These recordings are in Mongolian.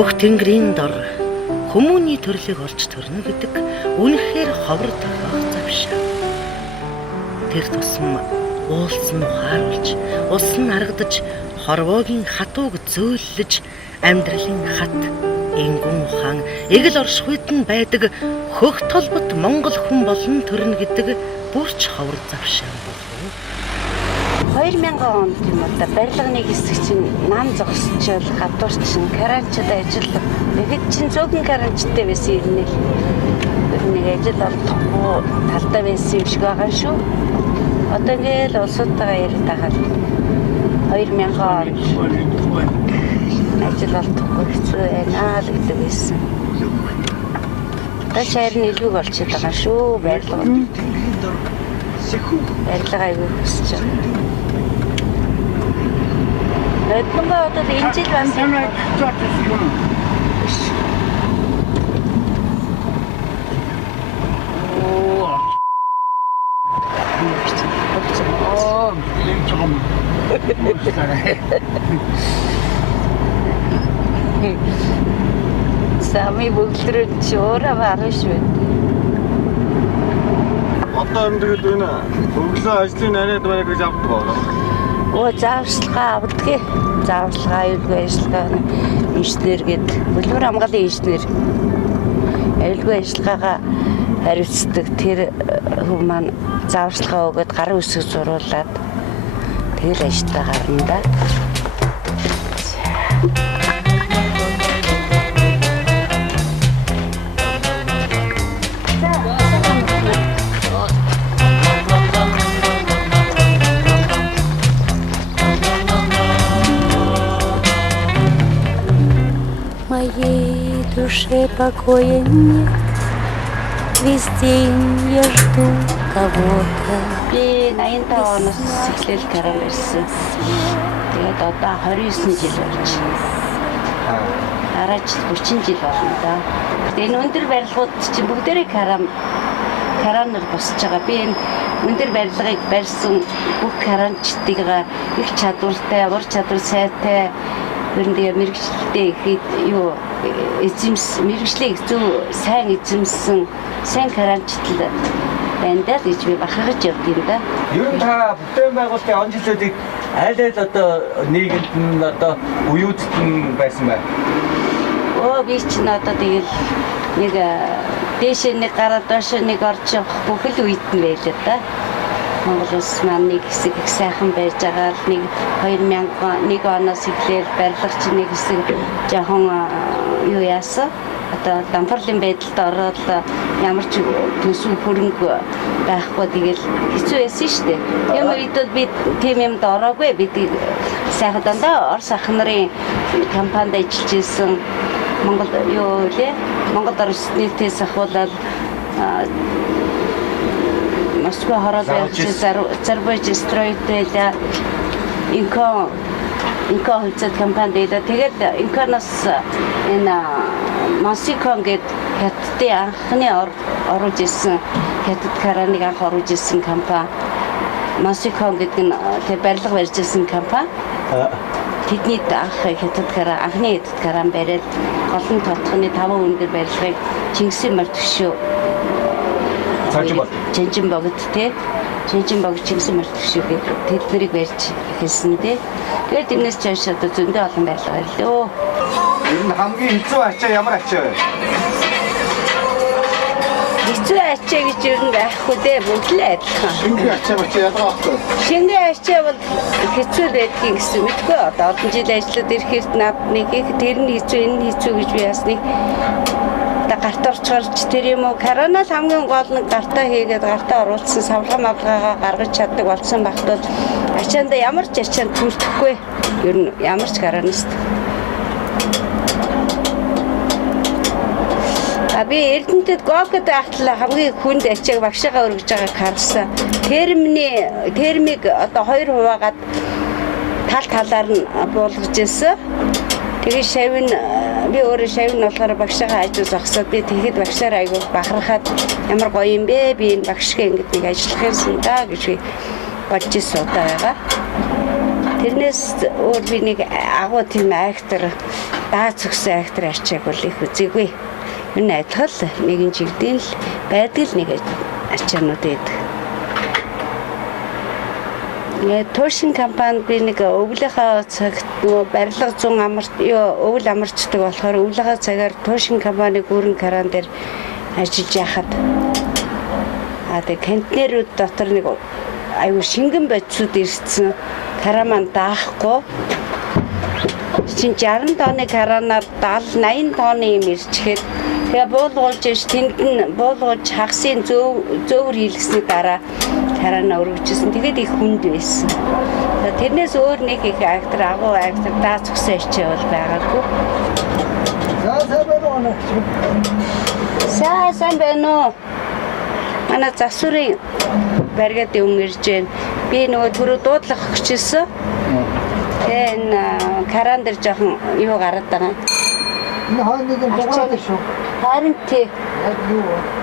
Хөх тэнгэрийн дор хүмүүний төрлийг олж төрнө гэдэг үнэхээр ховор тохиох завшаа. Тэр тусам уулсан ухааруулж, ус нь харагдаж, хорвоогийн хатууг зөөллөж, амьдралын хат, энгүн ухаан, эгэл оршихуйд нь байдаг хөх толбот Монгол хүн болон төрнө гэдэг бүрч ховор завшаа болов. 2000 онд юм уу да барилганы хэсэг чинь нам зогсчод гадуурчин карантинад ажиллав. Тэгэхэд чинь зөөгөн карантинтай байсан юм нэ. Нэг ажил олдохгүй талдаа байсан юм шиг байгаа шүү. Одоо ингээл улсуудтайгаа яриад байгаа. 2000 онд ажил олдохгүй хэцүү байна л гэдэг байсан. Та шаарны илүүг олчиход байгаа шүү барилгууд. Барилга аягүй өсөж байгаа. Эдгээр одоо энэ жил байна. Сами бүглэрэн чөөрэ барах шүү. Одоо энэ тэгээд энэ өглөө ажлын нарийд байна гэж авдаг байна. Зааварчилгаа авдаггүй. Зааварчилгаа аюулгүй ажиллагаа инженер гэдэг бүлгэр хамгааллын инженер. Аюулгүй ажиллагаагаа хариуцдаг тэр хүн маань зааварчилгаа өгөөд гарын үсэг зуруулаад тэгэл ажилдаа гарна да. Моей душе покоя нет, весь день я жду кого-то. Би 85 оноос эхлээл карам ирсэн. Тэгээд одоо 29 жил болж. Араач 30 жил болно да. Тэгээд энэ өндөр барилгууд чинь бүгдээрээ каранаар босч байгаа. Би энэ өндөр барилгыг барьсан бүх каранчдыгаа их чадвартай, ур чадвар сайтай гэрнээ мэрэгчлээ ихэд юу мэрэгчлийг зөв сайн эзэмсэн сайн карантинтай байна даа гэж би бахархаж явд юм да. Ер нь та бүтээн байгуулалтын он жилүүдийг айл одоо нийгэмд нь одоо уюутд нь байсан байна. Би ч одоо тэгэл нэг дээшээ нэг гараад доошоо нэг орж явах бүхэл үед нь байлаа да. Монгол улс маань нэг хэсэг их сайхан байж байгаа л нэг 2001 оноос эхлээл барилга чинь нэг хэсэг жоохон юу яасан. Одоо дампуурлын байдалд ороод ямар ч төсөв хөрөнгө байхгүй тэгэл хэцүү байсан шүү дээ. Тийм үед би тийм юмд ороогүй бид сайхан дандаа Орос ах нарын компанид ажиллаж исэн Монгол юу лээ Монгол Орос нийтээс ахуулаад Москва хороод Зарбайжан строителя Инко хөлцөд компанид тэгээд Инконоос энэ Масикон гээд хятадын анхны оруулж ирсэн хятад караныг анх оруулж ирсэн компани Масикон гэдэг нь тэр барилга барьж ирсэн компани тэдний анх хятад каран анхны хятад каран бариад голын тотхны 5 өндөр барилгыг Чингисийн морь төгшөө Чинжин богд те Чинжин богд Чингисийн морь төгшөө тэд нарыг барьж эхэлсэн те. Тэгээд тэрнээс цааш одоо зөндөө олон барилга байлоо. Ер нь хамгийн хэцүү ачаа ямар ачаа вэ? Хэцүү ачаа гэж ер нь байхгүй дээ бүгд л адилхан. Шингэн ачаа бачаа ялгаа багтай. Шингэн ачаа бол хэцүү байдгийг гэсэн мэдгүй одоо олон жил ажиллаад ирэхэд нэг их тэр нь хэцүү энэ нь хэцүү гэж би ясныг гарт орчгарч тэр юм уу коронавирус хамгийн гол нь гартаа хийгээд гартаа оруулсан савлага мавлагаа гаргаж чаддаг болсон багтууд ачаанда ямар ч ачаанд хүртэхгүй ер нь ямар ч коронавирус би Эрдэнэтэд Гокод ахтлаа хамгийн хүнд ачааг багшаагаа өргөж байгааг харсан. Термиг одоо 2 хуваагаад талаар нь буулгаж ирсэн. Тэгээ шавь нь би өөрөө шавь нь болохоор багшаагаа ажил зогсоод би тэгэхэд багшаар айгүй бахархаад ямар гоё юм бэ би энэ багшгаа ингэж нэг ажиллах юмсан да гэж бодож ирсэн удаа байгаа. Тэрнээс өөр би нэг агуу тийм актер дааз өгсөн актер ачааг бол их үзээгүй. Энэ адилхан л нэгэн жигдийн л байдаг л нэг ачаанууд байдаг. Туушин компанид би нэг өвлийнхаа цагт барилга 100 амарт өвөл амарчдаг болохоор өвлийнхаа цагаар туушин компани гүрэн каран дээр ажиллаж яхад контейнерүүд дотор нэг аюу шингэн бодисууд ирсэн караа маань даахгүй чинь 60 тонны каранаар 70 80 тонны юм ирчихэд тэгээ буулгуулж иш тэнд нь буулгуулж хагасын зөөвөр хийлгэсний дараа карана өргөжсэн. Тэгээд их хүнд байсан. Тэрнээс өөр нэг их актер агуу актер дааз өгсөн ачаа бол байгаагүй. Сайн байна уу? Манай засварын баригад өмөрж байна. Би нөгөө түрүү дуудлах өгчээсэн. Энэ каран дээр жоохон юу гараад байгаа. Энэ хойныг нь дугаараад шүү. Харин тий.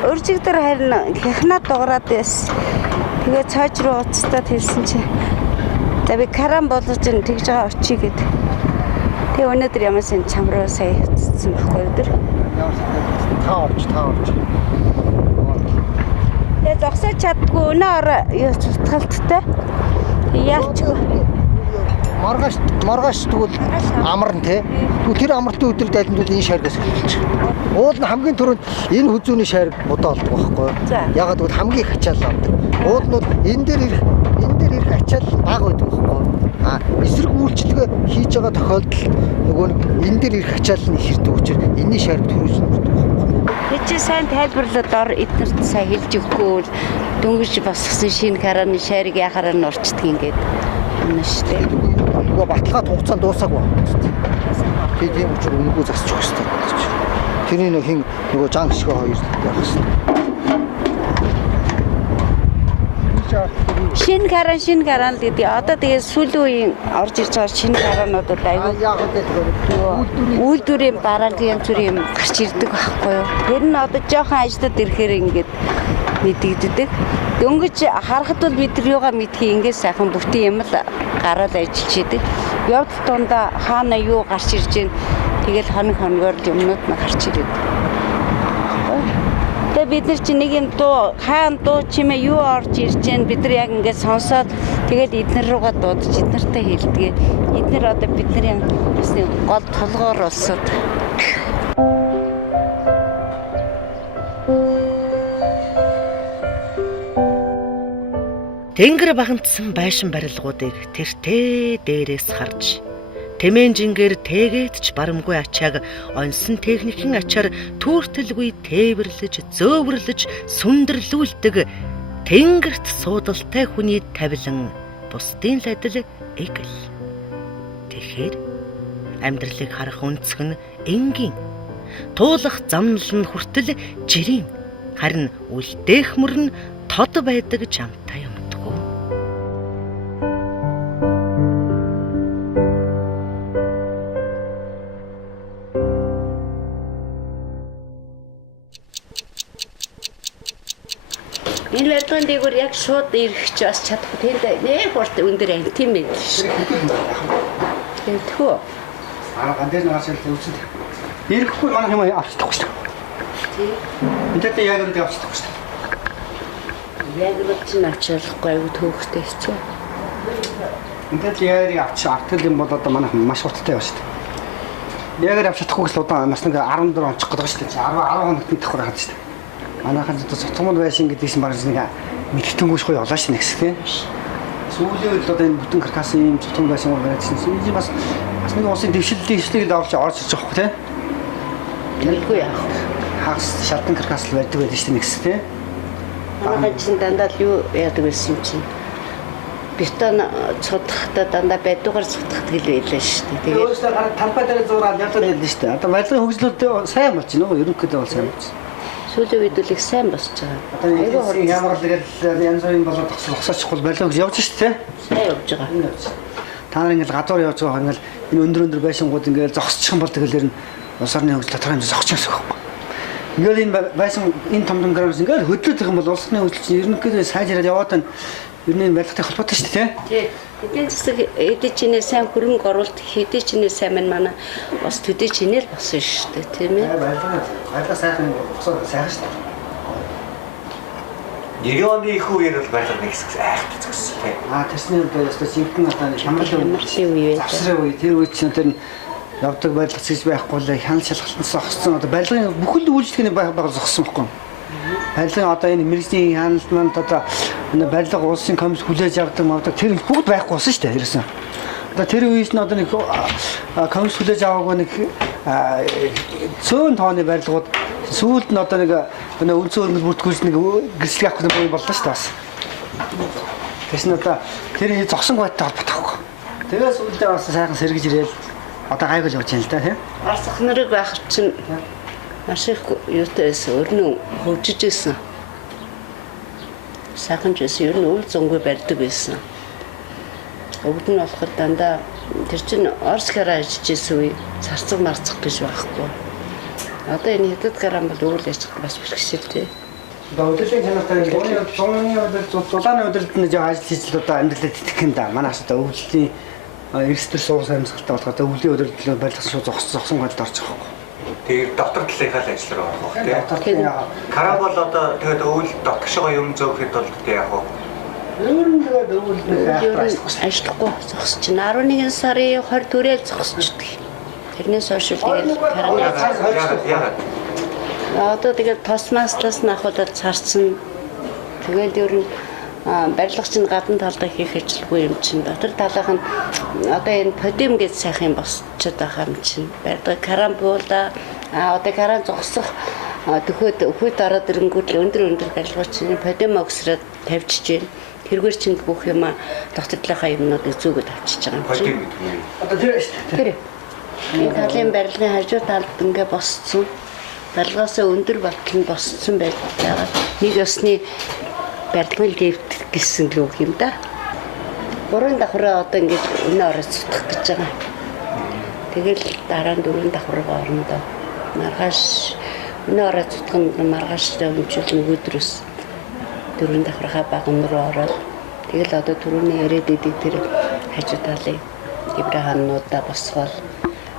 Өржиг дээр харин хихнаад дугаараад байсан. Тэгээ цааш руу уцтаад хэлсэн чи. За би каран болгож тэгж байгаа очие гэд. Тэгээ өнөөдөр ямаас энэ чам руу сая утсан байхгүй өдөр. Та орч. Тэгээ зогсож чаддгүй өнөө ороо юу цутгалттай. Яалч Маргааш тэгвэл амарна те. Тэгвэл тэр амралтын өдөр дайландвал энэ шаргаас эхэлж. Уул нь хамгийн түрүүнд энэ хүзүүний шарг бодоо олдог байхгүй. Ягаад гэвэл хамгийн их ачаал авдаг. Уул нь энэ дээр ирэх ачаал бага байдаг байхгүй. Эсрэг үйлчлэгээ хийж байгаа тохиолдолд нөгөө энэ дээр ирэх ачаал нь их ирдэг учраас энэний шарг төрүүлсэн байдаг байхгүй. чи сайн тайлбарлаад ор эднэрт сайн хэлж өгөхгүй бол дөнгөж босгосон шинэ караны шариг яхаараа нь орчдөг ингээд. Үнэ шүү дээ. Нөгөө баталгаад хугацаанд дуусаагүй. Би тийм учраас үнэгүй засчих хэвээр байна. Тэрний нөгөө жанг шиг хоёр явах хэвээр. Шинэ каран л гэдэг. Одоо тэгээ сүүлийн үеийн орж ирж байгаа шинэ карануудад аягүй үйлдвэрийн бараагийн янз бүрийн юм гарч ирдэг байхгүй юу. Тэр нь одоо жоохон ажлууд ирэхээр ингээд мэдэгддэг. Дөнгөж харахад бол бид нар юугаа мэдхий ингээд сайхан бүтэн юм л гараад ажиллаж идэг. Явдал тундаа хаана юу гарч ирж байна. Тэгэл хоногоор юмнууд нь гарч ирээд. Тэгээ бид нар чи нэг юм дуу хаана дуу чимээ юу орж ирж байна. Бид нар яг ингээд сонсоод тэгэл эднэр руугаа дуудаж эднэртэй хэлдэг. Эднэр одоо бидний бас нэг гол толгоор болсод. Тэнгэр багантсан байшин барилгуудыг тэртээ дээрээс харж тэмээн жингээр тэгээд ч барамгүй ачааг онсон техникийн ачаар түүртэлгүй тээвэрлэж, зөөвөрлөж, сүндэрлүүлдэг тэнгэрт суудалтай хүний тавилан бусдын л адил эгэл. Тэгэхээр амьдралыг харах өнцг нь энгийн, туулах замнал нь хүртэл жирийн, харин үлдээх мөр нь тод байдаг жамтай юм. Энэ барилгын дээгүүр яг шууд ирэх ч бас чадахгүй тэнд нэг хурд өндөр ань тийм байх шүү. Тэгвэл Гандэр наас л үзсэн. Ирэхгүй манайх юм авчихдаг шүү. Энтэд яг л авчихдаг шүү. яг л чинь авчрахгүй аюу төөхтэй хэвчээ. Энтэд яг авчихдаг юм бол одоо манайх маш хурдтай яваа шүү. Яг л авчихдаггүй л удаан нас нэг 14 онцох гэдэг шүү. 10 хоногт давхар хаад шүү. Манайхан зөв цотгомод байшин гэдгийгс баг нэг мэдтэнгүй шгүй явлаа шнэ гэсэн тийм. Сүүлийн үед одоо энэ бүтэн каркасын юм цотгомод байшин байгуулсан. Энэ бас нэг усын дэвшилтийг давж орж ирж байгаа хөх тийм. Тэргүй яах. Хагас шалтан каркас л байдаг байдаг шнэ гэсэн тийм. Манайхан чинь дандаа л юу яадаг байсан юм чинь. Бетон цотгохдоо дандаа байдуугаар цотгохдаг л байлаа шүү дээ. Тэгээд өөрөөсөө талбай дээр зураад явдаг байлаа шүү дээ. Одоо барилгын хөгжлөлт сайн болж байна уу? Ерөнхийдөө бол сайн болж байна. Сүүлийн үед л их сайн босч байгаа. Одоо энэ ямар л тэгэл янз бүрийн болоод тосчихвол барилга явж шүү дээ. Сайн явж байгаа. Та нар ингээл гадуур явж байгаа ингээл энэ өндөр байшингууд ингээл зогсчих юм бол тэгэл нь улс орны хөгжил дотор юм зогсчихсон байхгүй. Ингээл энэ байшин энэ том грамс ингээл хөдлөж байгаа юм бол улс орны хөгжил чинь ерөнхийдөө сайжраад яваад байна. Ер нь барилгатай холбоотой шүү дээ, Тий. Эдийн засаг эдийн чинээ сайн хөрөнгө оруулалт хэдийн чинээ сайн маань бас төдий чинээ л болсон шүү дээ, тийм ээ. Барилга сайхан сайхан шүү дээ. 90 оны их үеэр бол барилга нэг хэсэг айхтар зогссон тийм. Тэрсний одоо ястаа жинхэнэ одоо хямралын үе байж. завсрын үе тэр үед чинь тэр явдаг барилга гэж байхгүй л хян шалгалтнаас огцсон одоо барилгын бүхэл үйлчлэгээний байгаль зогссон байхгүй. Барилгын одоо энэ мэрэгжлийн хяналт манд одоо энэ барилга улсын комисс хүлээж авдаг тэр бүгд байхгүй болсон шүү дээ ерөөсөн. Одоо тэр үеэс нь одоо нэг комисс хүлээж аваагүй нэг цөөн тооны барилгууд сүүлд нь одоо нэг үндсэн хөрөнгө бүртгүүлж нэг гэрчлэг авах юм боллоо шүү дээ бас. Тэс нь одоо тэр зогсон гойтой холбоотой. Тэгээс үүдээ бас сайхан сэргэж ирээл одоо гайгүй л явж байна л да тийм. Арсах нарыг байх чинь маш их юутай байсан, өрнө хөгжиж байсан. Сайхан ч байсан, ер нь үл зөнгүй барьдаг байсан. Өвд нь болохоор дандаа тэр чинь Орос гараа ажиллаж байсан үе царцаг марцах гэж байхгүй. Одоо энэ хэдэд гараа бол үйл ажиллагаа бас бэлгшэлтэй. Одоо өдөрлийн чанартай зуны зулааны өдөрт нэг ажил хийж л одоо амьдралаа тэтгэх юм да. Манайс одоо өвлийн эрсдэл суус амьсгалтай болохоор өвлийн өдөрт барилгах шууд зогсон гойд орж байгаа юм. Тэгээд доктор талынхаа л ажиллаар байгаа тийм. Карабол одоо тэгээд өвөл дотгошоо юм зөөхөд бол яг уу. Өөр нь тэгээд өвөл Ажиллахгүй зогсож байна. 11 сарын 24-ээр зогсчихдаг. Тэрнээс хойш тэгээд караны яагаад одоо тэгээд тосмааслаас нь ахуудад царцсан. Тэгээд ер нь барилгач нь гадна талдаа хийх ажилгүй юм чинь дотор талынх нь одоо энэ подиум гэж сайхан босчод байгаа юм чинь барилга карамбуула одоо каран зогсох төхөд өхөд ороод ирэнгүүт өндөр барилгууч нь подиум өгсрээд тавьчихж байна. Тэргээр чинь бүх юм дотор талынхаа юмнуудыг зөөгөд авчиж байгаа юм чинь. одоо тэр шүү дээ. Энэ талын барилгын хажуу талд ингээ босцсон. Барилгаасаа өндөр батал нь босцсон байдаг. Нэг ёсны барилгын лифт гэсэн л үг юм да. Гурван давхраа одоо ингээд өнөө ороод цутгах гэж байгаа. Тэгэл дараа нь дөрвөн давхраа орно доо. Маргааш өнөө ороод цутгах нь маргааш өмчүүл нөгөөдрөөс дөрвөн давхраа баган руу ороод тэгэл одоо түрүүний яриад идэг тэр хажуу талын гибрэ хаануудаа босгоол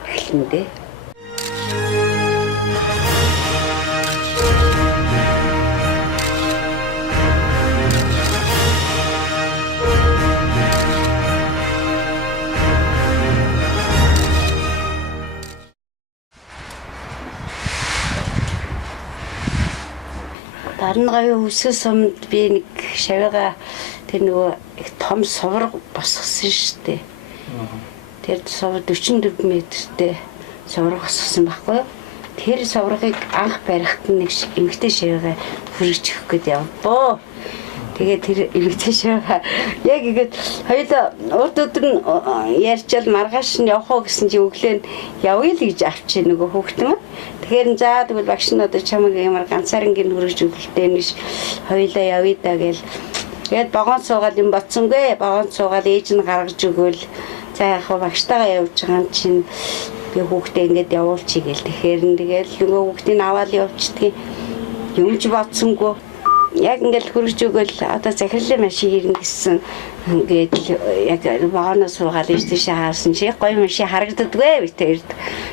эхлэндээ. Дарнагын үсгэл сумд би нэг шавьяга тэр нөгөө их том сувраг босгосон шүү дээ. Тэр сувраг 44 метртэй сувраг босгосон байхгүй юу? Тэр суврагыг анх барихт нэг эмэгтэй шавьяга хүргэж өгөх гээд явбоо. Тэгээд тэр эмэгтэй шавьяга яг ингээд хоёулаа урд өдөр нь ярьчаал маргааш нь явах уу гэсэн чи өглөө нь явъя л гэж авчи нөгөө хүүхдэн. Тэгэхээр за тэгвэл багш нь одоо чамайг ямар ганцаарнгийн хүргэж өгөлтэй нэш хоёулаа явъя да гэл. Тэгээд багоон суугаад юм ботсонгүй. Багоон суугаад ээж нь гаргаж өгөөл. За яг багштайгаа явж байгаа юм чинь би хүүхдээ ингээд явуулчих гээл. Тэгэхээр тэгэл нөгөө хүүхдийг аваад явчихдгийг юмч ботсонгүй. Яг ингээд хүргэж өгөөл одоо захирлын машин ирнэ гэсэн ингээд яг багоноос суугаад ийш хаарсан чи гоё машин харагддаггүй би тэрд.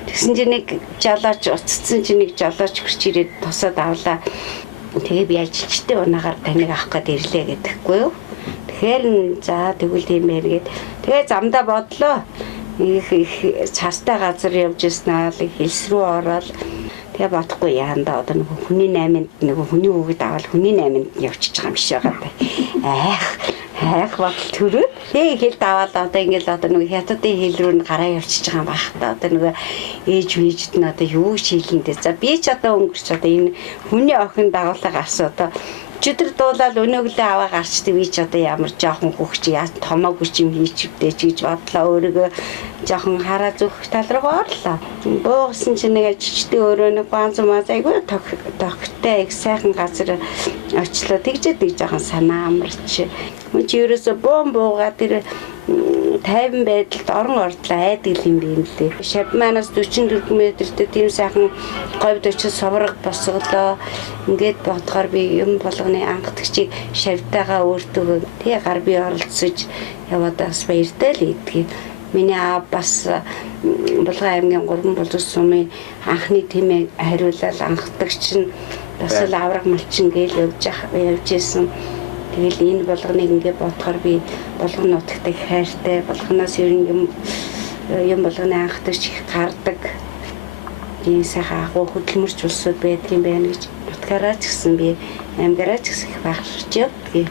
Тэгсэн чи нэг жолооч уццсан чи нэг жолооч хурч ирээд тусаад авлаа. Тэгээ би ажилчтай унаагаар таныг авах гээд ирлээ гэдэггүй юу. Тэгэхээр за тэгвэл тийм байх гээд тэгээ замдаа бодлоо. Их цаастай газар явж яснаа л хэлс рүү ороод тэгээ бодохгүй яанда одоо нэг хүний 8-нд нэг хүний үгэд аваад хүний 8-нд явчихж байгаа юм шиг байгаа. Хайх бодол төрөө. Тэгээ хэл даваад одоо ингээл одоо нэг хятадын хэл рүү гараа явчихж байгаа юм байна та. Одоо нэг ээж мээжд нь одоо юу шийдэлнэ. За би ч одоо өнгөрч одоо энэ хүний охин дагуулга авсан одоо өчигдөр дуулаад өнөглөө аваа гарчдаг би ч одоо ямар жоохон хөвч яа томоогүй юм хийчихвдээ ч гэж бодлоо өөрийгөө жоохон хараа зүх тал руу орлоо. Буугсан чинь нэг ажилчдын өөрөө нэг банз маз айгүй тогттой их сайхан газар очлоо тэгжээд нэг жоохон санаа амарч. Мөн чи ерөөсө буугаад тэр тайван байдалд орон ордлоо айдаг юм би юм лээ. Шав манаас 44 м-тэй тийм сайхан говьд очиж совраг босголоо. Ингээд бодохоор би юм болгоны анхдагчийг шавтайгаа өөртөө тий гар би оролцож яваад бас баяртай л ийдгийг. Миний аав бас Булган аймгийн 3 боловс сумын анхны тэмээ хариулал анхдагч нь бас л авраг малчин гээл явж исэн. Тэгэл энэ болгоныг ингээд бодохоор би болгон нутагтай хайртай, болгоноос ер юм болгоны анхдагч их гардаг. ийм сайхан агуу хөдөлмөрч улсууд байдаг юм байна гэж нутгаараа ч гэсэн би аймгаараа ч гэсэн их бахархаж явдгийг.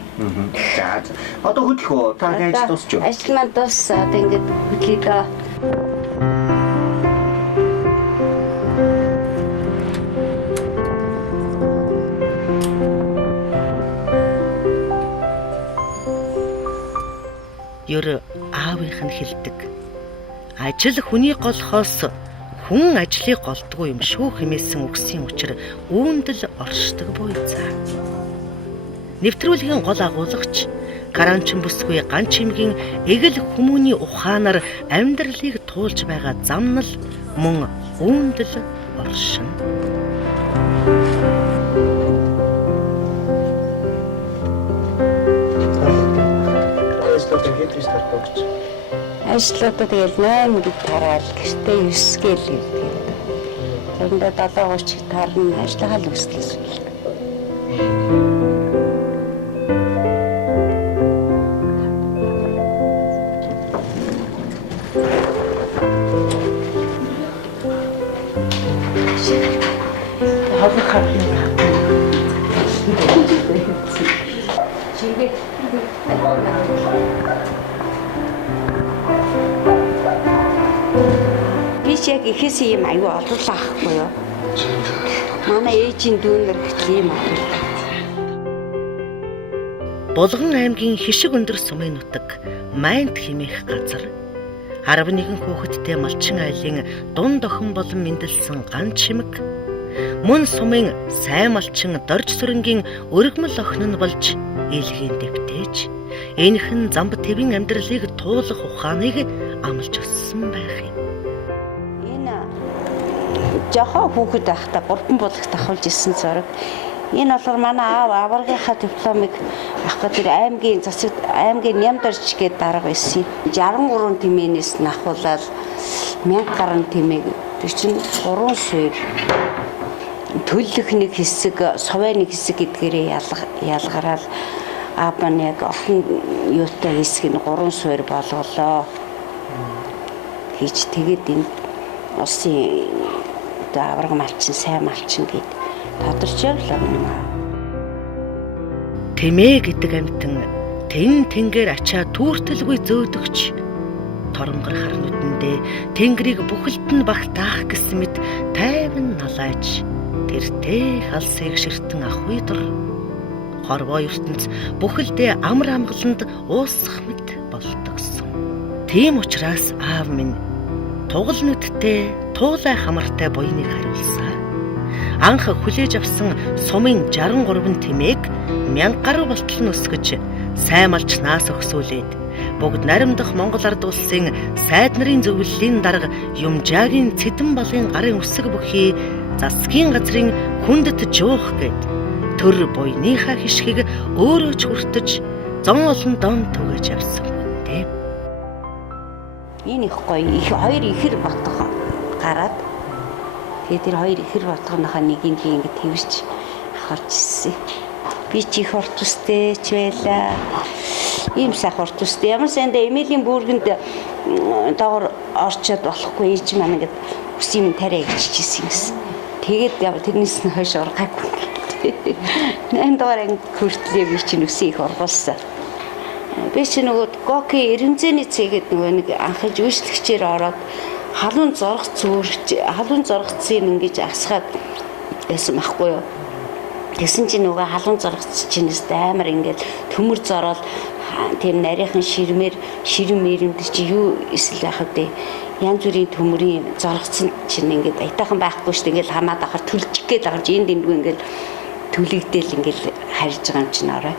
За одоо хөдлөх үү? Та ажил дуусч юу? Ажил маань дууссан. Одоо ингээд хөдлөе доо. Ёр аавынх нь хэлдэг. Ажил хүний голхоос хүн ажлыг голдгүй юм шүү хэмээсэн үгсийн учир үүндэл оршдог буй цаа. Нэвтрүүлгийн гол агуулгач Каранчин бүсгүй ган чимгийн эгэл хүмүүний ухаанаар амьдралыг туулж байгаа замнал мөн үүндэл оршин. Ажлуудаа тэгэл 8 гээд тараал гэртээ 9 гээл ирдэг. Тэрэндээ 7:30 таарна ажлаа л үслээс. Яг ихээс юм аюу олуулаа ахгүй юу. Манай ээжийн дүүнэр гэхэл юм аа. Булган аймгийн хишиг өндөр сумын нутаг Майнд хэмээх газар 11 хүүхэдтэй малчин айлын дунд охин болон мэндэлсэн ган чимэг мөн сумын сайн малчин дорж сүрэнгийн өргөмөл охин нь болж ээлхийн дэвтээж энэхэн замб тэвэн амьдралыг туулах ухааныг амлж өссөн байх юм. Жохоо хүүхэд байхдаа 3 булгт авахулж исэн зураг. Энэ болохоор манай аав аваргынхаа дипломыг авах гэдэг аймгийн засаг аймгийн нямдорч гээд дарга байсан. 63 тэмээнээс нь авахулаад 1000 гаруй тэмээг тэр чинь 3 суур төлөх нэг хэсэг, сувай нэг хэсэг гэдгээрээ ялгараад аав маань яг охин юутай хэсэг нь 3 суур болголоо. Хийж тэгээд энэ улсын авраг малчин, сайн малчин гэд тодорч явлаа юм аа. Тэмээ гэдэг амьтан тэн тэнгэр ачаа түүртэлгүй зөөдөгч торонгор хар нүдэндээ тэнгэрийг бүхэлд нь багтаах гэсэн мэт тайван налайж тэртэй халсыг ширтэн ахуй дур хорвоо ертөнц бүхэлдээ амар амгаланд уусах мэт болтгсон. Тийм учраас аав минь тугал нүдтэй туулай хамартай буйныг хариулсан. Анх хүлээж авсан сумын 63 тэмээг 1000 гаруй болтол нь өсгөж сайн малч наас өгсүүлээд бүгд наримдах Монгол ард улсын сайд нарын зөвлөлийн дарга Юмжаагийн Цэдэн балын гарын үсэг бүхий засгийн газрын хүндэт жуух гэд төр буйныхаа хишгийг өөрөө ч хүртэж зон олон дон түгэж авсан үнтэй. Энэ их гоё их хоёр ихэр батга гараад тэгээд тэр хоёр ихэр батгынхаа нэгийг ингэ твэрч харж ирсэн. Би ч их урт үстэй ч байлаа. Ийм сайх урт үстэй. Ямар санда Эмилийн бүргэнд доогор орчод болохгүй ээж маань ингэ үс юм тариа иччихсэн юмсан. Тэгээд тэрнээс нь хойш ургаагүй. 8 дугаар анги хүртлээ би чинь үсээ их ургуулсан. Би чи нөгөө Гоки эрензэний цэгээд нөгөө нэг анхаж үйлчлэгчээр ороод халуун зургацыг ингэж асгаад байсан байхгүй юу. Тэгсэн чинь нөгөө халуун зургац чинээс амар ингээд төмөр зороод тэр нарийнхан ширмэр чи юу эсвэл яхад вэ? Янз бүрийн төмөрийн зургац чинь ингээд аятайхан байхгүй шүү дээ. Ингээд хамаад ахаар төлчих гээд байгаа юм чи энд эндгүй ингээд төлөгдөөл ингээд харж байгаа юм чинь орой.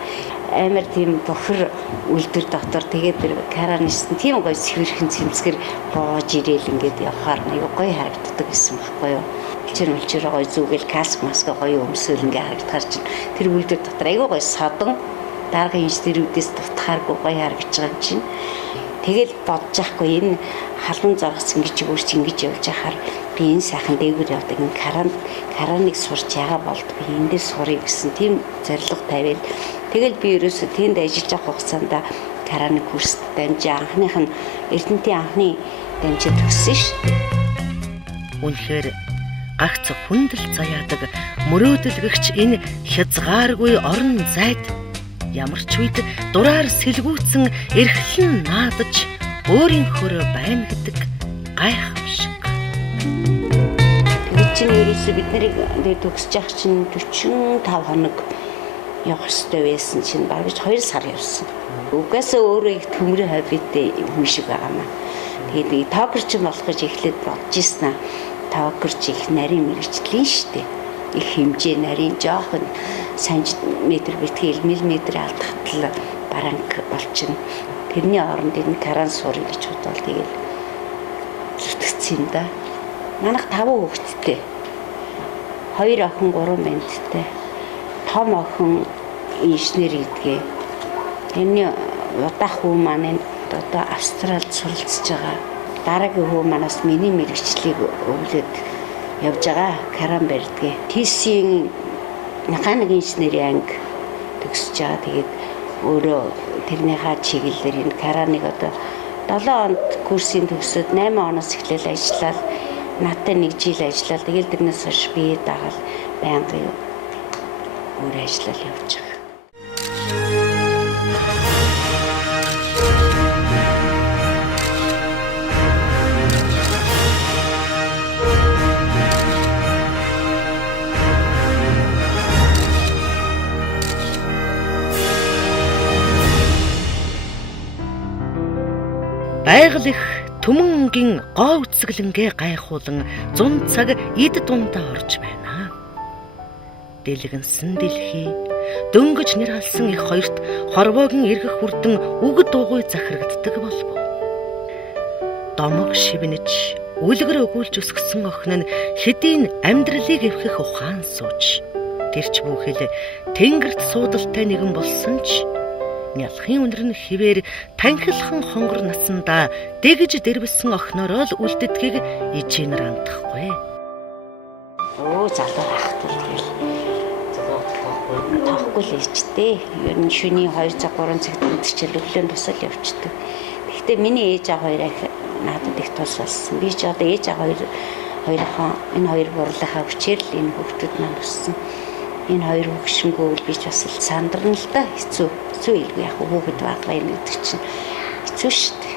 амар тийм бохор үлдэр дотор тэгээд каранист тийм гоё сэвэрхэн цэмцгэр боож ирээл ингээд явахаар нэг гоё харагддаг гэсэн байхгүй юу. Үлчээр гоё зүгэл каск маск гоё өмсөөл ингээд харагдахаар чинь тэр үлдэр дотор айгүй гоё содон дараагийн инженерүүдээс дутахааргүй гоё харагдаж байгаа юм чинь. Тэгэл бодож байхгүй энэ халуун заргас ингэж өөрч ингэж явж яхаар би энэ сайхан дээгүүр явдаг энэ караныг сурч яага болдгүй энэ дээр сурыг гэсэн тийм зорилго тавиад тэгэл би ерөөсөө тэнд ажиллаж авах хугацаанд караны курст дамжаа анхных нь Эрдэнэтийн анхны дамжид төгссөн шүү дээ. Үнэхээр гагц хүндэл заяадаг мөрөөдөлгөгч энэ хязгааргүй орон зайд ямар ч үед дураар сэлгүүцэн эрхлэн наадаж өөрийнхөө байна гэдэг гайхамшиг. Чинь ерөөсөө бид нарыг төгсөж явах чинь 45 хоног явах хэрэгтэй байсан чинь бараг 2 сар явсан. Угаасаа өөрөө их төмрийн хоббитэй хүн шиг байгаа маа. Тэгээд токерч болох гэж эхлээд бодож ирсэн. Токерч их нарийн мэрэгчлэн штэ. Их хэмжээ нарийн жоохон санж метр битгий миллиметр алдахтал баранг болчихно. Тэрний оронд энэ каран суурь гэж бодвол тэгээд зүтгэцсэн юм да. Манайх 5 хүүхэдтэй. 2 охин 3 бэнттэй. Том охин инженер гэдгээ. Тэрний удаа хүү маань одоо Австралид суралцж байгаа. Дараагийн хүү манаас миний мэрэгчлийг өвлөд явж байгаа. Каран барьдгээ. ТС-ийн механик инженерийн анги төгсөж байгаа. Тэгээд өөрөө тэрнийхээ чиглэлээр энэ караныг одоо 7 онд курсын төгсөөд 8 оноос эхлээл ажиллаад надтай 1 жил ажиллаад тэгэл тэрнээс хойш бие дагаад байнгын өөр ажиллал явж байгаа. Байгаль их түмэнгийн гоо үцгэлэнгээ гайхуулан 100 цаг эд дундаа орж байна. Дэлгэнсэн дэлхий дөнгөж нэр алсан их хоёрт хорвоогийн эргэх хүрдэн үгэд дуугүй захирагддаг болов. Домог шивнэж үлгэр өгүүлж өсгсөн охин нь хэдийн амьдралыг эвхэх ухаан сууж тэрч бүхэл тэнгэрт суудалтай нэгэн болсон ч нялхын өнөр нь хിവэр танхилхан хонгор насандаа дэгж дэрвсэн охиноороо л үлдэдгийг ижинэр андахгүй. Залуу байхдаа тэгэл тоохгүй л ээжтэй. Ер нь шөнийн 2 цаг 3 цагт унтчихэл өглөө тусал явчихдаг. Гэхдээ миний ээж аваа хоёр надад их тус болсон. Би ч одоо ээж аваа хоёроо энэ хоёр бурлахаа хүчээр л энэ хүүхдүүд маань өссөн. Энэ хоёр хөгшингөө би ч бас л сандарна л да хэцүү илгүй яг хүүхэд байгаа юм гэдэг чинь хэцүү шүү дээ.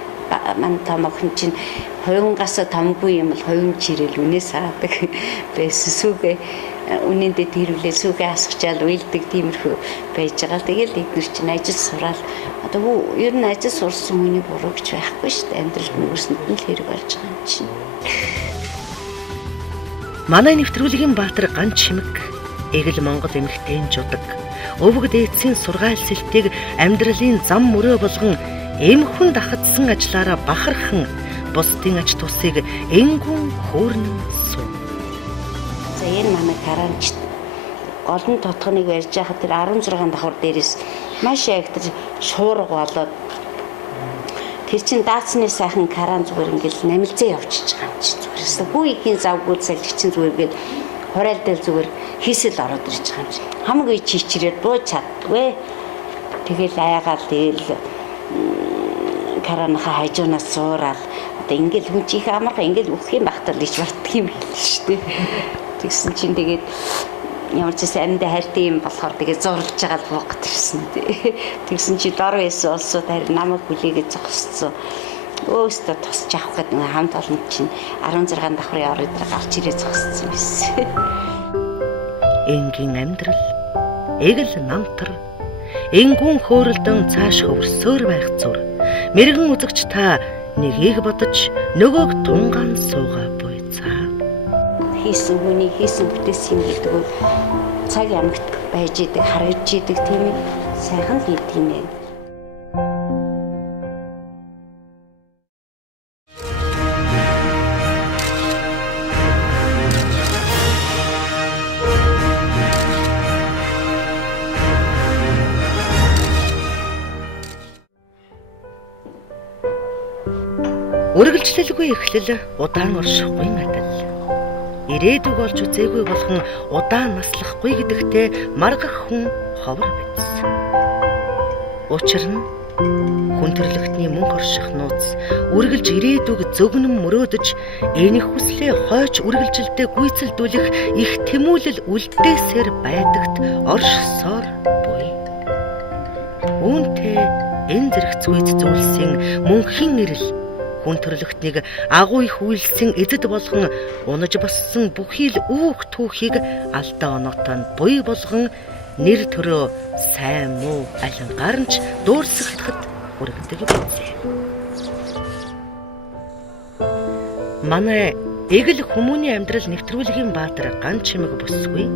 Ман тамхан чинь хоёнгаас тамгүй юм л хоён чирэл үнээс аадаг байсан сүгэ үнэндээ тэрвлээ сүгэ асгачаал уйлдаг тиймэрхүү байж байгаа. Тэгэл эдгээр чинь ажил сураал одоо ер нь ажил сурсан хүний буруу гэж байхгүй шүү дээ. Амьдрал өнгөрсөнд нь л хэрэг болж байгаа юм чинь. Манай нэвтрүүлгийн баатар Ган Чимэг эгэл Монгол эмэгтэйн жудаг өвөг дээдсийн сургаал сэлтийг амьдралын зам мөрөө болгон эмхэн дахадсан ажлаараа бахархан бусдын ач тусыг энгүүн хөөрнөн суу. За энэ манай каранч олон тотгоныг барьж байхад тэр 16 давхар дээрээс маш ягтар шуурга болоод тэр чин даацны сайхан каран зүгээр ингээл намилзээ явчихж байгаа юм чи зүгээрээс хүүгийн завгүй салхи чин зүгээргээл хурайлдал зүгээр хийсэл ороод ирж байгаа юм чи хамгийн чичрээд бууж чаддгүй. Тэгэл айгаал тэгэл каранаха хажуунаас суурал одоо ингээл хүн чих амарха ингээл үхэх юм багтал ич бартдаг юм байл шүү дээ. Тэгсэн чинь тэгээд ямар ч амьд хайртай юм болохоор тэгээд зурлж байгаа л буугаад ирсэн тий. Тэгсэн чи дор байсан олсууд харин намайг хүлээгээд зогссон. Өөстө тусч авах гэдэг нэг хамт олон чинь 16 давхрын орой дээр гарч ирээ зогссон байсан. Энгийн амьдрал эгэл намтар энгүүн хөөрөлдөн цааш хөвөрсөөр байх зур мэрэгэн үзэгч та нэгийг бодож нөгөөг тунгаан суугаа буйцаа. Хийсэн хүний хийсэн бүтээсэн юм гэдэг нь цаг ямагт байж идэг харагдж идэг тийм ээ. сайхан л хийдэг юм ээ. Үргэлжлэлгүй эхлэл удаан оршихгүй адил. Ирээдүг олж үзээгүй болгон удаан наслахгүй гэдэгтээ маргах хүн ховор биз. Учир нь хүн төрлөختний мөнх орших нууц үргэлж ирээдүг зөгнөн мөрөөдөж энэх хүслээ хойч үргэлжилдээ гүйцэлдүүлэх их тэмүүлэл үлдээсээр байдагт оршсоор буй. Үүнтэй энэ зэрэг зүйц зүйлсийн мөнхийн ирэл хүн төрлөختнийг агуу их үйлсэн эзэд болгон унаж боссон бүхий л үүх түүхийг алдаа онотон буй болгон нэр төрөө сайн муу алингаар нь ч дуурсагдахад хүргэдэг биз. Манай эгэл хүмүүний амьдрал нэвтрүүлгийн баатар ган чимэг бүсгүй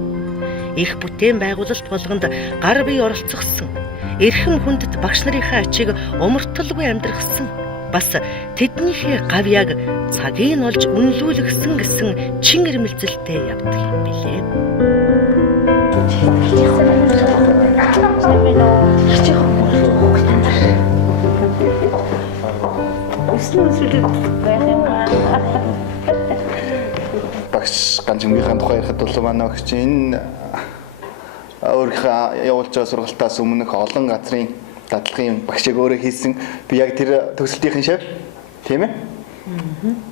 их бүтээн байгуулалт болгонд гар бие оролцогсон эрхэм хүндэт багш нарынхаа ачийг умарталгүй амьдрахсан бас тэднийхээ гавьяаг цагийг олж үнэлүүлгсэн гэсэн чин ирмэлзэлтэй явдаг юм билээ. Багш Ганжингийнхаа тухай ярихад бол манай багш энэ өөрийнхөө явуулж байгаа сургалтаас өмнөх олон газрын дадлагын багшиг өөрөө хийсэн. Би яг тэр төгсөлтийн шав тийм ээ?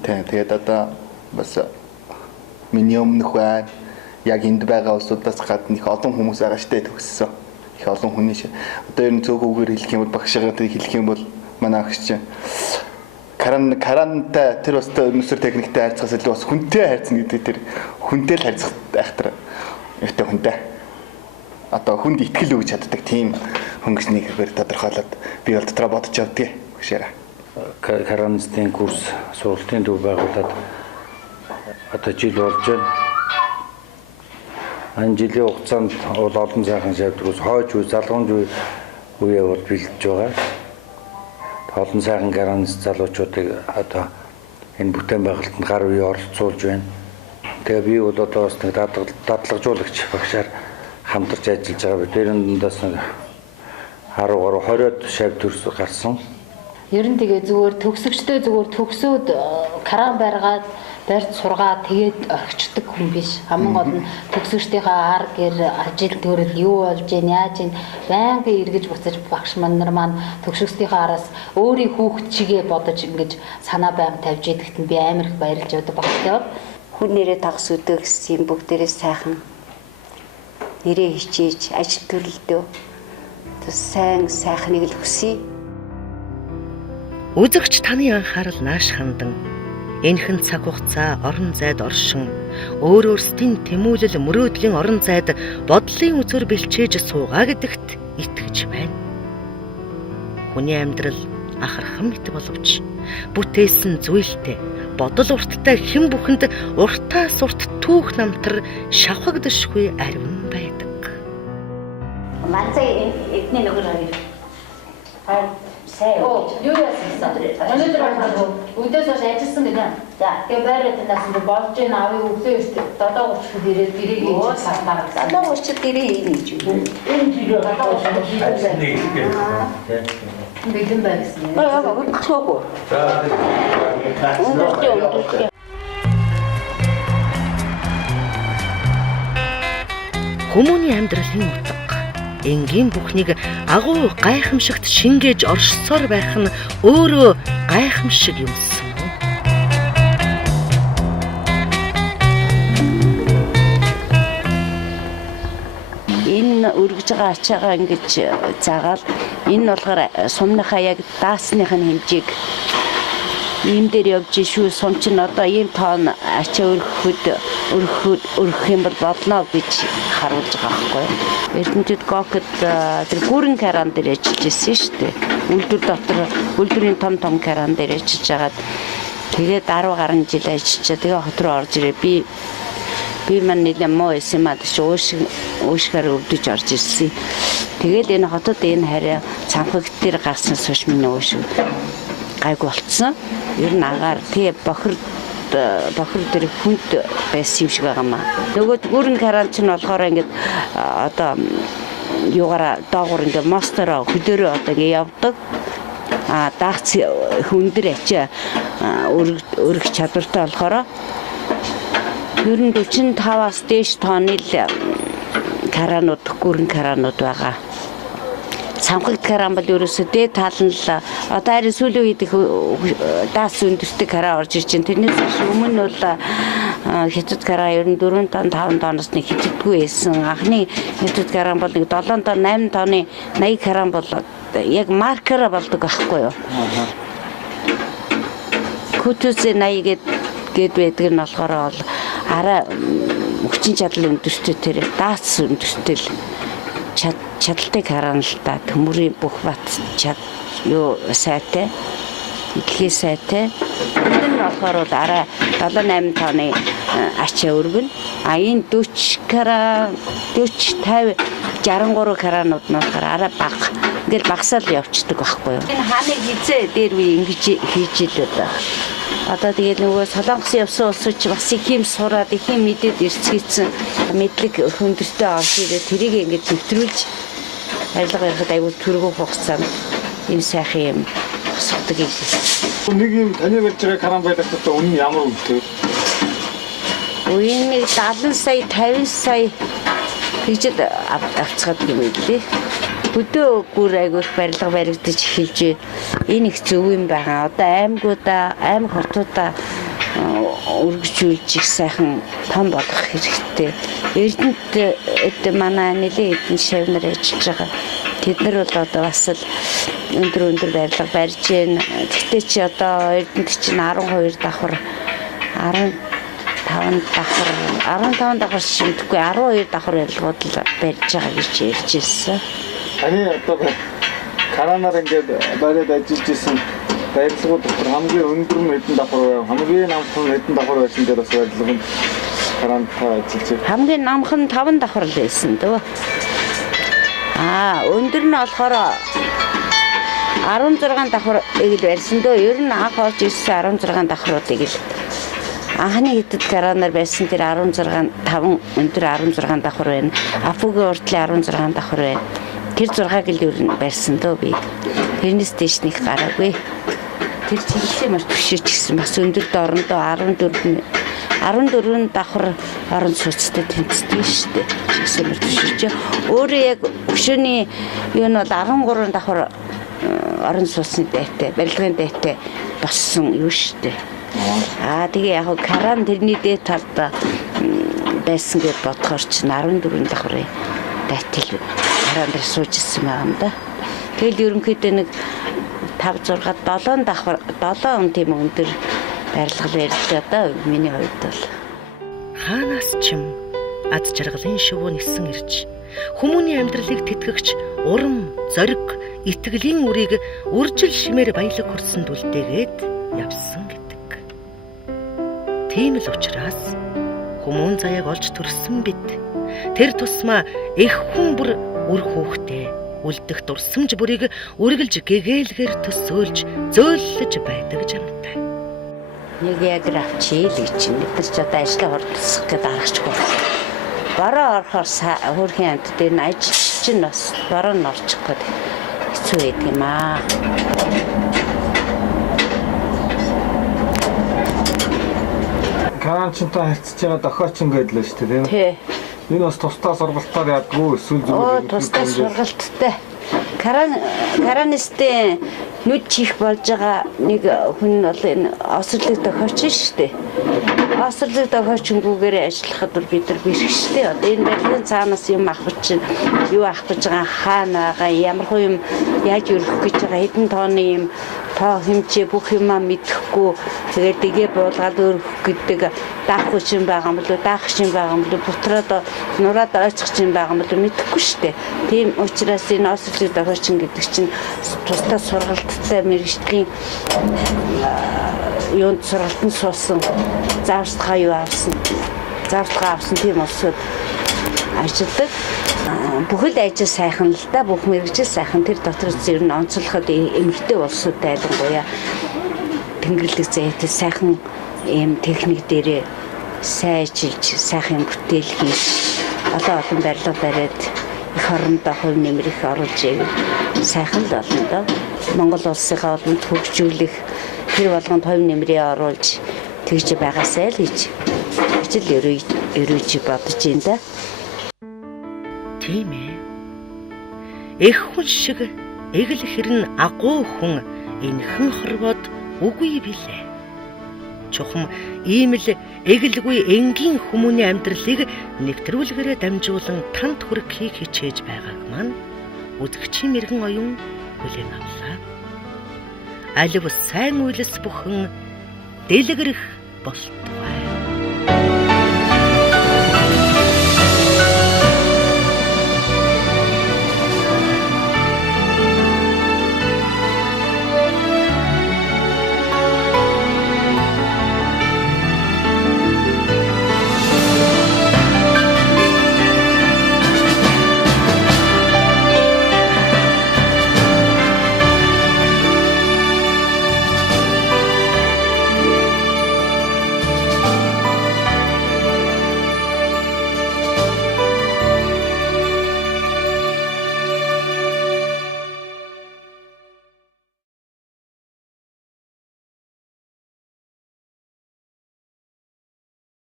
Тэгээд одоо бас миний өмнөх байна. Яг энд байгаа улсуудаас гадна их олон хүмүүс байгаа штэ төгссөн. Их олон хүний шиг. Одоо ер нь зөвхөн хэлэх юм бол багшигаа хэлэх юм бол манай багш чинь карантай тэр бас өнөөдөр техниктэй харьцахаас илүү бас хүнтэй харьцна гэдэг тэр хүнтэй л харьцах айхтар ихтэй хүнтэй. Одоо хүнд итгэл өгч чаддаг тийм хөнгөсний хэрэг тодорхойлоод би бол дотроо бодож явдгийг багшаараа. Каранстын курс сургалтын төв байгуулад одоо жил болж байна. Энэ жилийн хугацаанд олон сайхан шавдрус хойч үе залгамж үеэ бол бэлдэж байгаа. Олон сайхан каранст залуучуудыг одоо энэ бүтээн байгуулалтанд гар үе оролцуулж байна. Тэгээ би бол одоо бас нэг дадлагжуулагч багшаар хамтарч ажиллаж байгаа. Бид эрэндээс нэг 10-20-од шав төрс гарсан. Ер нь тэгээ зүгээр төгсөгчтэй зүгээр төгсөөд каран барьгаад барьж сургаад тэгээд орхичдаг хүн биш. Хамгийн гол нь төгсөгчдийнхээ ар гэр ажил төрөл юу болж гин яаж гин байнга эргэж буцаж багш нар маань төгсөгчдийнхээ араас өөрийн хүүхэд чигээ бодож ингэж санаа байнга тавьж идэгт нь би амар их баярлж байдаг багтай. Хүн нэрээ тагс өдөө гэсэн бүгдээрээ сайхан нэрээ хичээж ажил төрөлдөө сайн сайхныг л хүсье. Үзэгч таны анхаарал нааш хандан энэхэн цаг хугацаа орон зайд оршин өөр өөрсдийн тэмүүлэл мөрөөдлийн орон зайд бодлын үзүр бэлчээж суугаа гэдэгт итгэж байна. Хүний амьдрал ахархан мэт боловч бүтээсэн зүйлтэй бодол урттай хэн бүхэнд уртаас урт түүх намтар шавхагдшгүй ариун байдаг. Манцай эдний нөгөө юу яасан бэ? Өнөөдөр өдөөс хойш ажилласан гэдэг. За тэгээ байраад танаас болж ийн авыг өглөө өстө 7:30-д ирээд гэрээ хийж сартаа. 7:30-д гэрээ ийн гэж үү? Энэ жирөө 7:30-д бэлэн байсан. Гөхөөгүй. Хүмүүний амьдралын утга энгийн бүхнийг агуу гайхамшигт шингээж оршсоор байх нь өөрөө гайхамшиг юмсан. Энэ өргөж байгаа ачаагаа ингэж заагаал энэ болохоор сумныхаа яг даасных нь хэмжээг ийм дээр явж шүү. Сум чинь одоо ийм тоон ачаа өргөх юм бол болно гэж харуулж байгаа байхгүй. Эрдэмтэд Гокд тэр гүрэн каран дээр ажиллаж ирсэн шүү дээ. Үйлдвэр дотор үйлдвэрийн том каран дээр ажиллаж байгаад тэгээд 10 гаруй жил ажиллаж. Тэгээ хот руу орж ирээ. Би Би маань нэлээд муу байсан юм аа ч уушгаар өвдөж орж ирсэн. Тэгээд энэ хотод энэ хараа цамхаг дээр гарснаас хойш миний ууш гайг болцсон. Ер нь агаар тий бохор дээр хүнд байсан юм шиг байгаа маа. Нөгөө гүрэн каранч нь болохоор ингээд одоо юугаараа доогуур ингээд мостоор хөдөөрөө одоо ингээд явдаг. Дагц хүндэр ачаа өргөх чадвартай болохоор ер нь 45-аас дээш тонны каранууд, гүрэн каранууд байгаа. Цамхагт каран бол ерөөсөө дээд тал нь л одоо харин сүүлийн үед их даас өндөртэй каран орж ирж байна. Тэрнээс өмнө бол хятад каран ер нь 4 тонн 5 тонноос нэг хитдэггүй байсан. Анхны хятад каран бол нэг 7 тонн 8 тонны 80 каран бол яг маркер болдог байхгүй юу? Күтүзээ 80 гээд байдаг нь болохоор бол арай хүчин чадал өндөртэй тэр даас өндөртэй л чадaltaй каран л та төмөрийн бүх бат юу сайтай идэхээ сайтай энэ нь болохоор бол арай 7-8 тонны ачаа өргөн энэ 40 каран 40 50 63 каранууд нь болохоор арай бага ингээл багсаал явцдаг байхгүй юу энэ хааны хизээ дээр би ингэж хийж илээ одоо тэгээд нөгөө Солонгос явсан улсууд ч бас их юм сураад их юм мэдээд ирцгээсэн мэдлэг хүндэртэй орж ирээ тэрийг ингэж нэвтрүүлж ажиллага ярихад аягүй түргүү хугацаанд юм сайхан юм босгодог юм. Нэг юм таны барьж байгаа каран байдаг гэдэг үнэн ямар үнэтэй? Үеийн 70 сая 50 сая тэгж авцгаад юм билээ. Өдөө бүр айгүйх барилга баригдаж эхэлж энэ их зөв юм байгаа. Одоо аймагуудаа, аймаг хотуудаа өргөжүүлж их сайхан том болгох хэрэгтэй. Эрдэнэт манай нэлийн эдэн шавнар ажиллаж байгаа. Тэд нар бол одоо бас л өндөр барилга барьж байна. Гэхдээ чи одоо Эрдэнэт чинь 12 давхар 15 давхар шимтггүй 12 давхар барилгууд л барьж байгаа гэж ярьж ирсэн. Таны одоо каранаар ингээд бариад ажиллаж исэн барилгууд хамгийн өндөр нь хэдэн давхар хамгийн намхан хэдэн давхар байсан дээр бас барилгууд карантаа ажиллаж байна. Хамгийн намхан 5 давхар л байсан дөө. Өндөр нь болохоор 16 давхар ийг л барьсан дөө. Ер нь анх орж ирсэн 16 давхруудыг л анхны хятад каранаар байсан тэр 16 5 өндөр 16 давхар байна. Афугийн уртлын 16 давхар байна. Тэр 6 гэл ер нь барьсан дөө би. Тэрнээс дэш нэг гараагүй. Тэр чиглэлээ маш төвшөөч гэсэн бас өндөр дорндоо 14 давхар орон сууцтай тэнцдэг шүү дээ. Чигсээр маш төвшөөч. Өөрөө яг өшөөний юу нь бол 13 давхар орон сууцны дайтай, барилгын дайтай боссон юу шүү дээ. Тэгээ яг каран тэрний дээд талд байсан гэж бодохоор чинь 14 давхрын дайтай каран дээр сууж ирсэн юм да. Тэгэл ерөнхийдөө нэг 5 6 7 давхар 7 тийм өндөр барилга барьлаа одоо миний хувьд бол хаанаас ч юм ад жаргалын шувуу нисэн ирж хүмүүний амьдралыг тэтгэгч урам, зориг, итгэлийн үрийг үржил шимээр баялаг хүрсэнд үлдээгээд явсан гэдэг. Тийм л учраас хүмүүн заяаг олж төрсөн бид тэр тусмаа их хүн бүр үр хөөхтэй үлдэх дурсамж бүрийг үргэлж гэгээлгээр төсөөлж зөөлөж байдаг жантай. Нэг яг авчийл гэж бид нар ч одоо ажлаа хурдсах гэдэг аргачлгүй. Бороо орохоор хөрхийн амт дээр нь ажиж чинь бас бороо нь орчих гээд хэцүү байдаг юм аа. Каранчтай харьцаж байгаа дохиочин гэдлээ шүү дээ тийм. Тий. Энэ бас тусдаа сургалтаар ядгүй эсвэл зүгээр тусдаа сургалттай. Каранистын нүд чих болж байгаа нэг хүн бол энэ осрлог дохиоч шүү дээ. Осрлог дохиочнгүүгээр ажиллахад бол бид нар бэрхштэй. Одоо энэ барилгын цаанаас юм авах чинь юу авах гэж байгаа хаана байгаа ямар хөө юм яаж өргөх гэж байгаа хэдэн тооны юм тоо хэмжээ бүх юмаа мэдэхгүй тэгээд дэгээ буулгаад өргөх гэдэг даах хүчин байгаа юм болоо даах чинь байгаа юм болоо бутраад нураад ойцох чинь байгаа юм болоо мэдэхгүй шүү дээ. Тийм учраас энэ осрлог дохиочин гэдэг чинь тусдаа сургалттай мэргэжлийн юунд сургалтанд суусан зааварчилгаа юу авсан зардгаа авсан тийм улсууд ажилладаг. Бүхэл ажил сайхан л да, бүх мэргэжил сайхан, тэр дотор зөв нь онцлоход эмэгтэй улсууд айлангуяа тэнгэрлэг зээтэй сайхан ийм техник дээрээ сайн ажиллаж, сайхан бүтээл хийж, олон барилга бариад их орондоо хувь нэмрэх оруулж ирэв. Сайхан л болно доо. Монгол улсынхаа олонд хөгжүүлэх, тэр болгонд хувь нэмрээ оруулж тэгж байгаасай л гэж ерөөж бодож байна да. Тийм ээ. Эх хүн шиг эгэл хэрн агуу хүн энхэн хорвоод үгүй билээ. Чухам ийм л эгэлгүй энгийн хүмүүний амьдралыг нэвтрүүлгээрээ дамжуулан танд хүрэхийг хичээж байгааг маань үзэгчийн мэрэгэн оюун хүлээн авлаа. Алив сайн үйлс бүхэн дэлгэрэх болтугай.